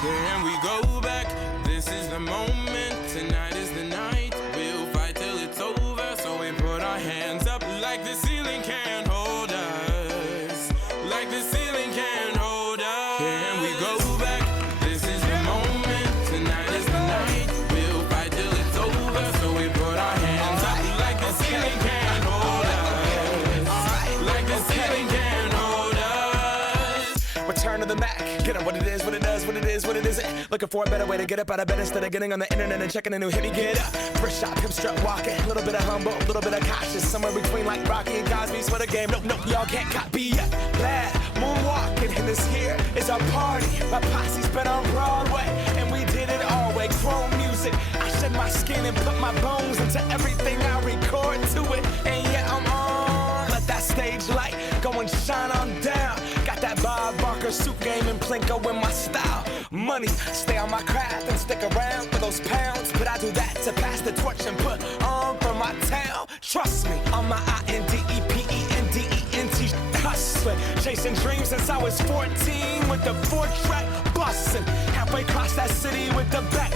Can we go back? This is the moment. Tonight is the night. We'll fight till it's over. So we put our hands up like the ceiling can't hold us. Like the ceiling can't hold us. Can we go back? This is the moment. Tonight is the night. We'll fight till it's over. So we put our hands up like the ceiling can't hold us. Like the ceiling can't hold us. Return to the Mac. Get up what it is, what it does, what it is, what it isn't. Looking for a better way to get up out of bed instead of getting on the internet and checking a new hit. Me get up. First shot, hip strut walking. A little bit of humble, a little bit of cautious. Somewhere between like Rocky and Cosby's for the game. Nope, nope, y'all can't copy yet. Bad moonwalking, and this here is our party. My posse's been on Broadway, and we did it all way. Chrome music. I shed my skin and put my bones into everything I record to it. And yeah, I'm on. Let that stage light go and shine on down. Got that Bob Barker suit game and Plinko in my style. Money, stay on my craft and stick around for those pounds. But I do that to pass the torch and put on for my town. Trust me, on my INDEPENDENT hustling. Chasing dreams since I was 14 with the 4-track bustin'. Halfway across that city with the back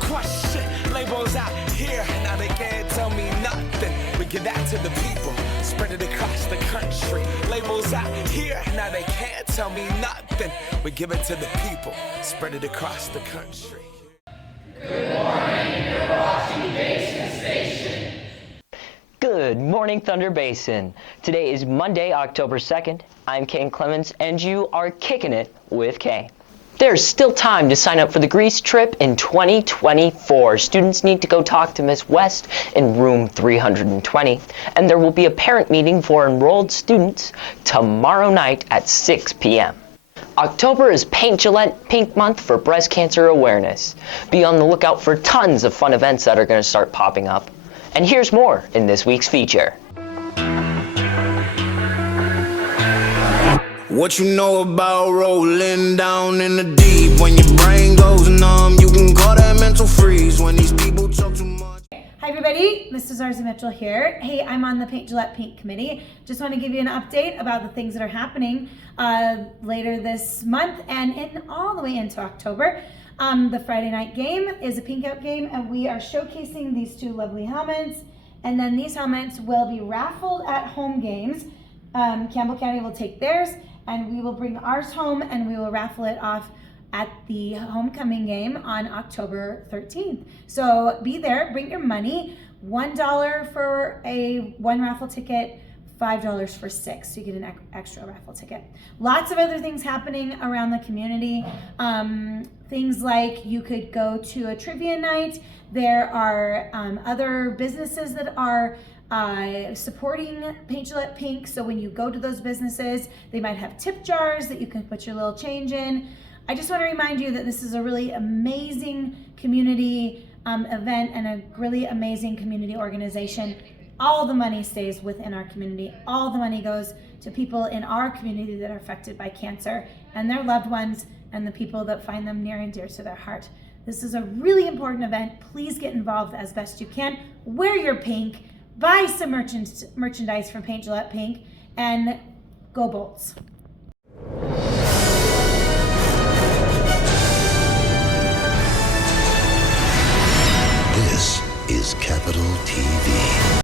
crush shit. Labels out here, now they can't tell me nothing. We give that to the people, spread it across the country. Labels out here, now they can't tell me nothing. We give it to the people, spread it across the country. Good morning, Thunder Basin. Today is Monday, October 2nd. I'm Kane Clemens, and you are kicking it with Kay. There's still time to sign up for the Greece trip in 2024. Students need to go talk to Miss West in room 320, and there will be a parent meeting for enrolled students tomorrow night at 6 p.m. October is Paint Gillette Pink Month for breast cancer awareness. Be on the lookout for tons of fun events that are going to start popping up. And here's more in this week's feature. What you know about rolling down in the deep? When your brain goes numb, you can call that mental freeze. When these people talk too much. Hi everybody, Mrs. Zarza Mitchell here. Hey, I'm on the Paint Gillette Pink Committee. Just want to give you an update about the things that are happening later this month and all the way into October. The Friday night game is a pink out game, and we are showcasing these two lovely helmets. And then these helmets will be raffled at home games. Campbell County will take theirs, and we will bring ours home, and we will raffle it off at the homecoming game on October 13th. So be there, bring your money. $1 for a one raffle ticket, $5 for 6, so you get an extra raffle ticket. Lots of other things happening around the community. Things like you could go to a trivia night. There are other businesses that are supporting Paint Gillette Pink, so when you go to those businesses, they might have tip jars that you can put your little change in. I just want to remind you that this is a really amazing community event and a really amazing community organization. All the money stays within our community. All the money goes to people in our community that are affected by cancer and their loved ones and the people that find them near and dear to their heart. This is a really important event. Please get involved as best you can. Wear your pink, buy some merchandise from Paint Gillette Pink, and go Bolts. This is Capital TV.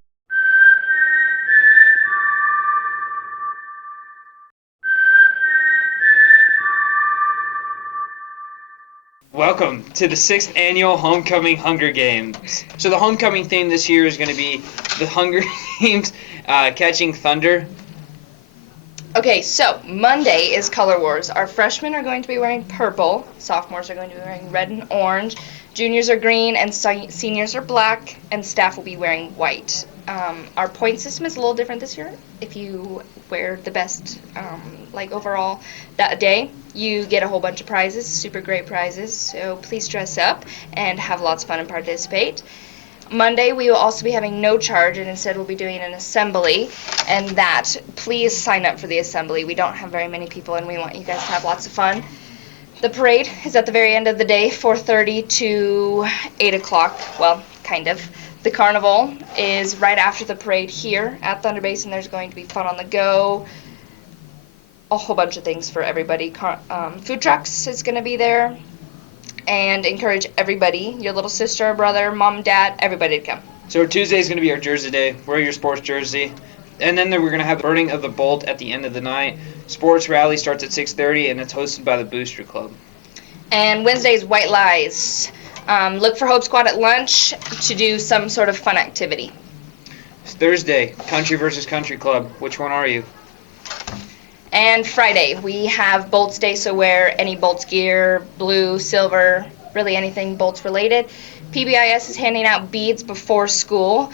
Welcome to the 6th annual Homecoming Hunger Games. So the homecoming theme this year is going to be the Hunger Games Catching Thunder. Okay, so Monday is Color Wars. Our freshmen are going to be wearing purple, sophomores are going to be wearing red and orange, juniors are green, and seniors are black, and staff will be wearing white. Our point system is a little different this year. If you wear the best, overall that day, you get a whole bunch of prizes, super great prizes. So please dress up and have lots of fun and participate. Monday, we will also be having no charge, and instead we'll be doing an assembly. And that, please sign up for the assembly. We don't have very many people, and we want you guys to have lots of fun. The parade is at the very end of the day, 4:30 to 8 o'clock. Well, kind of. The carnival is right after the parade here at Thunder Basin. There's going to be fun on the go, a whole bunch of things for everybody. Food trucks is going to be there, and encourage everybody, your little sister, brother, mom, dad, everybody to come. So Tuesday is going to be our Jersey Day. Wear your sports jersey. And then we're going to have the burning of the bolt at the end of the night. Sports rally starts at 6:30, and it's hosted by the Booster Club. And Wednesday's White Lies. Look for Hope Squad at lunch to do some sort of fun activity. It's Thursday, Country versus Country Club. Which one are you? And Friday, we have Bolts Day, so wear any Bolts gear, blue, silver, really anything Bolts related. PBIS is handing out beads before school.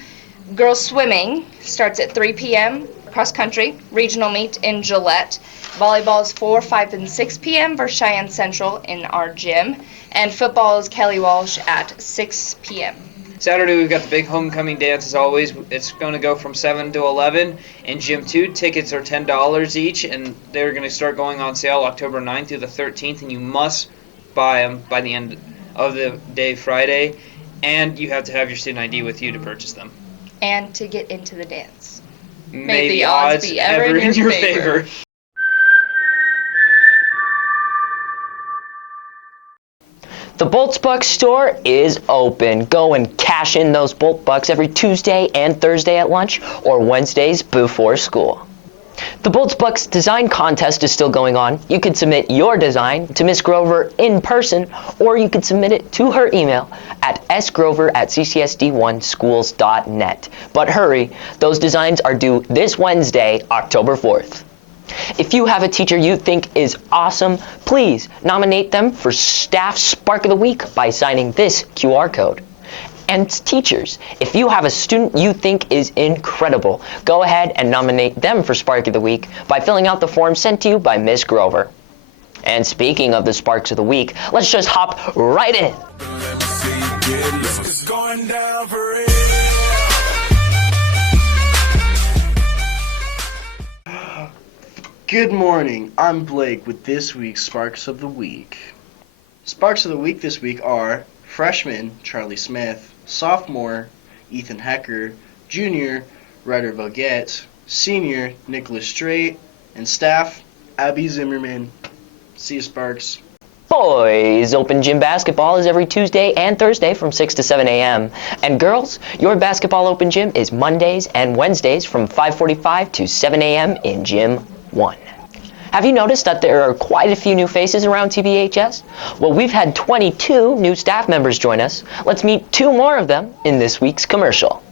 Girls swimming starts at 3 p.m. cross country, regional meet in Gillette. Volleyball is 4, 5, and 6 p.m. versus Cheyenne Central in our gym. And football is Kelly Walsh at 6 p.m. Saturday, we've got the big homecoming dance as always. It's going to go from 7 to 11 in Gym 2. Tickets are $10 each, and they're going to start going on sale October 9th through the 13th, and you must buy them by the end of the day Friday, and you have to have your student ID with you to purchase them. And to get into the dance. May the odds be ever in your favor. The Bolts Bucks store is open. Go and cash in those Bolt Bucks every Tuesday and Thursday at lunch or Wednesdays before school. The Bolts Bucks design contest is still going on. You can submit your design to Miss Grover in person, or you can submit it to her email at sgrover@ccsd1schools.net. But hurry, those designs are due this Wednesday, October 4th. If you have a teacher you think is awesome, please nominate them for Staff Spark of the Week by signing this QR code. And teachers, if you have a student you think is incredible, go ahead and nominate them for Spark of the Week by filling out the form sent to you by Miss Grover. And speaking of the Sparks of the Week, let's just hop right in. It's going down for real. Good morning, I'm Blake with this week's Sparks of the Week. Sparks of the Week this week are freshman Charlie Smith, sophomore Ethan Hecker, junior Ryder Voget, senior Nicholas Strait, and staff Abby Zimmerman. See you, Sparks. Boys Open Gym basketball is every Tuesday and Thursday from 6 to 7 a.m. And girls, your basketball open gym is Mondays and Wednesdays from 5:45 to 7 a.m. in Gym 1. Have you noticed that there are quite a few new faces around TVHS? Well, we've had 22 new staff members join us. Let's meet 2 more of them in this week's commercial.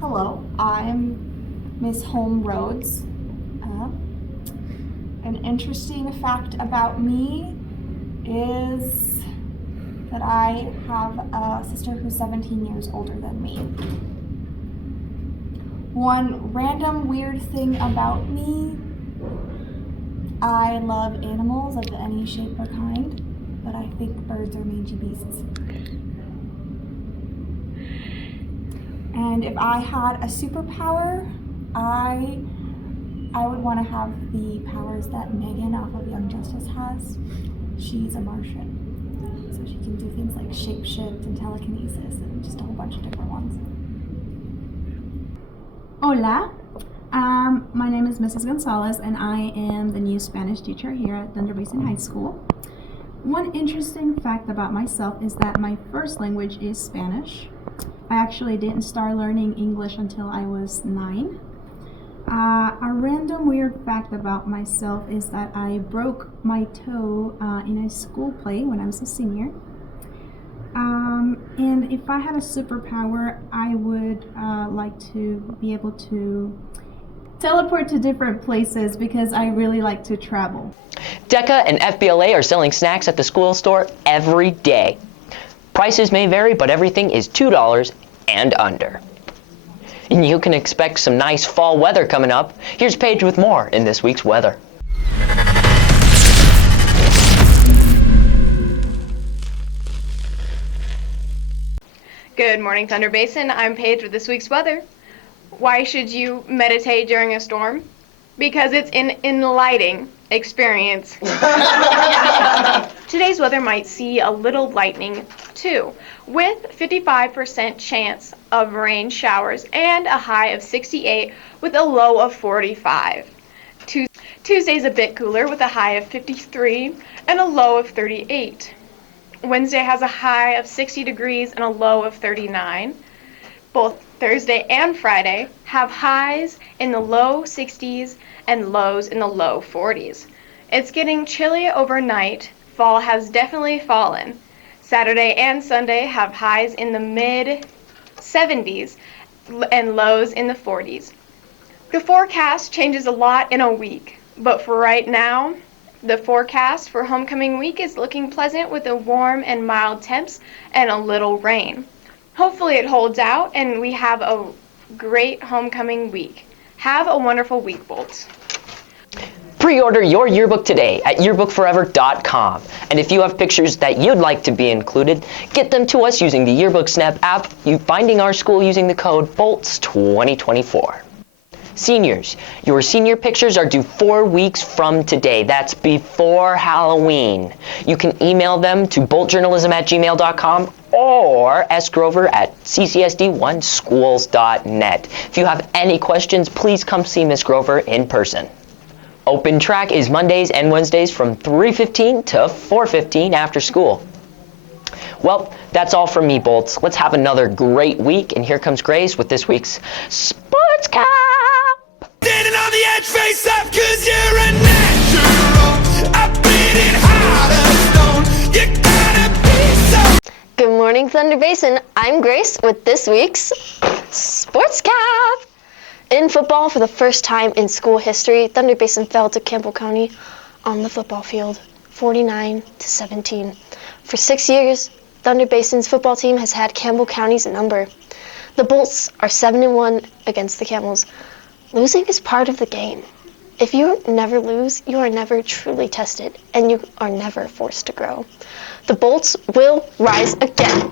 Hello, I'm Miss Holm Rhodes. An interesting fact about me is that I have a sister who's 17 years older than me. One random weird thing about me, I love animals of any shape or kind, but I think birds are mangy beasts. And if I had a superpower, I would want to have the powers that Megan off of Young Justice has. She's a Martian, so she can do things like shapeshift and telekinesis and just a whole bunch of different ones. Hola, my name is Mrs. Gonzalez and I am the new Spanish teacher here at Thunder Basin High School. One interesting fact about myself is that my first language is Spanish. I actually didn't start learning English until I was 9. A random weird fact about myself is that I broke my toe in a school play when I was a senior. And if I had a superpower, I would like to be able to teleport to different places because I really like to travel. DECA and FBLA are selling snacks at the school store every day. Prices may vary, but everything is $2 and under. And you can expect some nice fall weather coming up. Here's Paige with more in this week's weather. Good morning, Thunder Basin. I'm Paige with this week's weather. Why should you meditate during a storm? Because it's enlightening experience. Today's weather might see a little lightning too, with 55% chance of rain showers and a high of 68 with a low of 45. Tuesday's a bit cooler with a high of 53 and a low of 38. Wednesday has a high of 60 degrees and a low of 39. Both Thursday and Friday have highs in the low 60s and lows in the low 40s. It's getting chilly overnight. Fall has definitely fallen. Saturday and Sunday have highs in the mid 70s and lows in the 40s. The forecast changes a lot in a week, but for right now, the forecast for homecoming week is looking pleasant with a warm and mild temps and a little rain. Hopefully it holds out and we have a great homecoming week. Have a wonderful week, Bolts. Pre-order your yearbook today at yearbookforever.com. And if you have pictures that you'd like to be included, get them to us using the Yearbook Snap app, finding our school using the code BOLTS2024. Seniors, your senior pictures are due 4 weeks from today. That's before Halloween. You can email them to boltjournalism@gmail.com or sgrover@ccsd1schools.net. If you have any questions, please come see Miss Grover in person. Open Track is Mondays and Wednesdays from 3:15 to 4:15 after school. Well, that's all from me, Bolts. Let's have another great week, and here comes Grace with this week's Sports Cup. Standing on the edge, face up, 'cause you're a natural. I've been in harder stone. You gotta be so. Good morning, Thunder Basin. I'm Grace with this week's Sports Cup. In football, for the first time in school history, Thunder Basin fell to Campbell County on the football field, 49-17. For 6 years, Thunder Basin's football team has had Campbell County's number. The Bolts are 7-1 against the Camels. Losing is part of the game. If you never lose, you are never truly tested, and you are never forced to grow. The Bolts will rise again.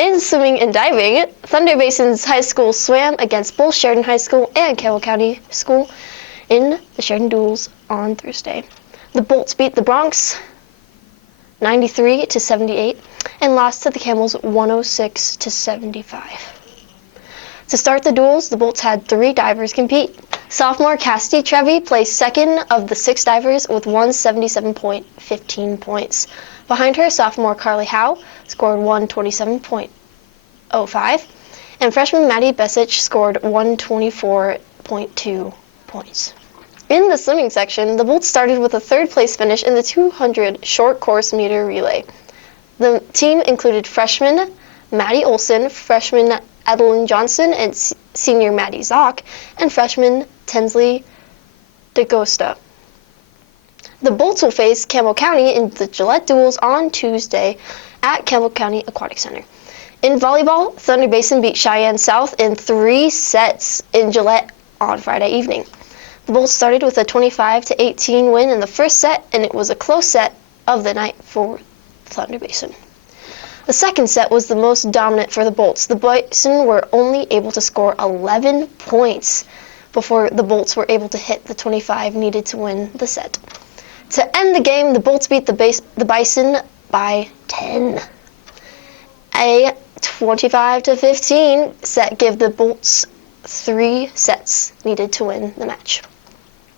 In swimming and diving, Thunder Basin's high school swam against both Sheridan High School and Campbell County School in the Sheridan Duels on Thursday. The Bolts beat the Bronx 93-78 and lost to the Camels 106-75. To start the duels, the Bolts had 3 divers compete. Sophomore Cassidy Trevi placed second of the 6 divers with 177.15 points. Behind her, sophomore Carly Howe scored 127.05, and freshman Maddie Besich scored 124.2 points. In the swimming section, the Bolts started with a 3rd place finish in the 200 short course meter relay. The team included freshman Maddie Olson, freshman Adeline Johnson, and senior Maddie Zock, and freshman Tensley DeGosta. The Bolts will face Campbell County in the Gillette Duels on Tuesday at Campbell County Aquatic Center. In volleyball, Thunder Basin beat Cheyenne South in 3 sets in Gillette on Friday evening. The Bolts started with a 25-18 win in the first set, and it was a close set of the night for Thunder Basin. The second set was the most dominant for the Bolts. The Bison were only able to score 11 points before the Bolts were able to hit the 25 needed to win the set. To end the game, the Bolts beat the Bison by 10. A 25-15 set gave the Bolts 3 sets needed to win the match.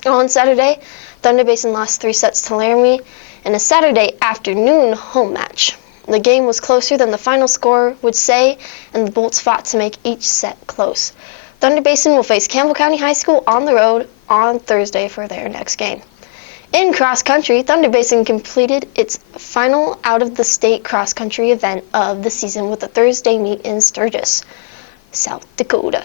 On Saturday, Thunder Basin lost 3 sets to Laramie in a Saturday afternoon home match. The game was closer than the final score would say, and the Bolts fought to make each set close. Thunder Basin will face Campbell County High School on the road on Thursday for their next game. In cross country, Thunder Basin completed its final out-of-the-state cross-country event of the season with a Thursday meet in Sturgis, South Dakota.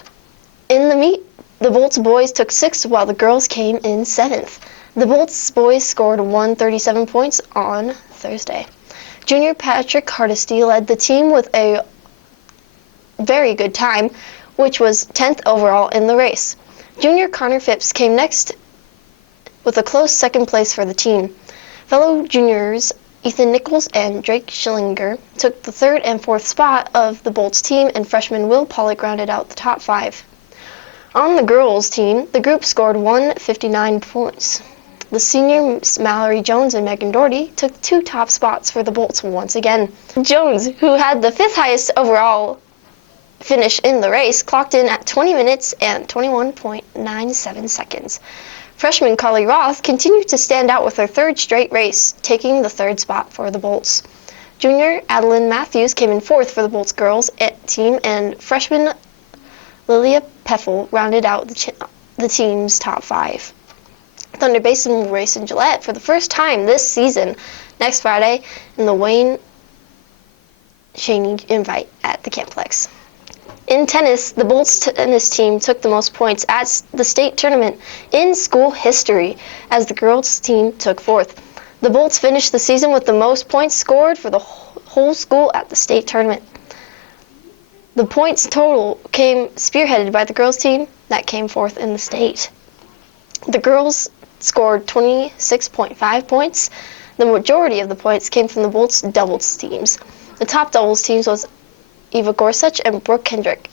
In the meet, the Bolts boys took 6th while the girls came in 7th. The Bolts boys scored 137 points on Thursday. Junior Patrick Hardesty led the team with a very good time, which was 10th overall in the race. Junior Connor Phipps came next with a close 2nd place for the team. Fellow juniors Ethan Nichols and Drake Schillinger took the 3rd and 4th spot of the Bolts team, and freshman Will Pollock rounded out the top 5. On the girls' team, the group scored 159 points. The seniors Mallory Jones and Megan Doherty took the 2 top spots for the Bolts once again. Jones, who had the 5th highest overall finish in the race, clocked in at 20 minutes and 21.97 seconds. Freshman Carly Roth continued to stand out with her 3rd straight race, taking the 3rd spot for the Bolts. Junior Adeline Matthews came in 4th for the Bolts girls team, and freshman Lilia Peffel rounded out the team's top 5. Thunder Basin will race in Gillette for the first time this season next Friday in the Wayne Cheney Invite at the Camplex. In tennis, the Bolts tennis team took the most points at the state tournament in school history as the girls team took 4th. The Bolts finished the season with the most points scored for the whole school at the state tournament. The points total came spearheaded by the girls team that came 4th in the state. The girls scored 26.5 points. The majority of the points came from the Bolts doubles teams. The top doubles teams was Eva Gorsuch and Brooke Kendrick,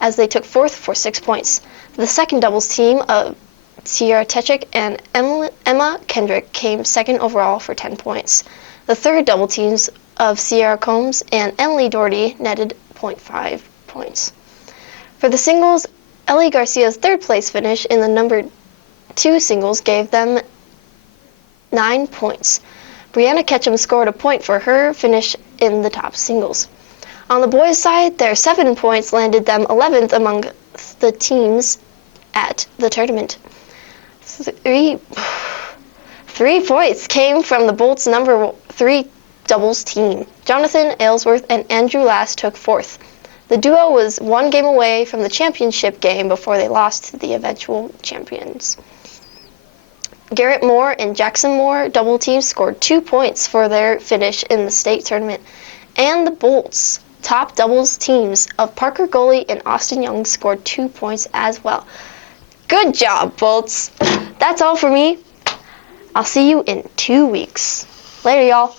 as they took 4th for 6 points. The second doubles team of Sierra Techik and Emma Kendrick came 2nd overall for 10 points. The third double teams of Sierra Combs and Emily Doherty netted 0.5 points. For the singles, Ellie Garcia's 3rd place finish in the number 2 singles gave them 9 points. Brianna Ketchum scored a point for her finish in the top singles. On the boys' side, their 7 points landed them 11th among the teams at the tournament. 3 points came from the Bolts' number 3 doubles team. Jonathan Aylesworth and Andrew Last took 4th. The duo was 1 game away from the championship game before they lost to the eventual champions. Garrett Moore and Jackson Moore double teams scored 2 points for their finish in the state tournament. And the Bolts' top doubles teams of Parker Goley and Austin Young scored 2 points as well. Good job, Bolts. That's all for me. I'll see you in 2 weeks. Later, y'all.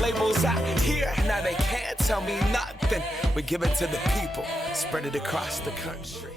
Labels out here, now they can't tell me nothing. We give it to the people, spread it across the country.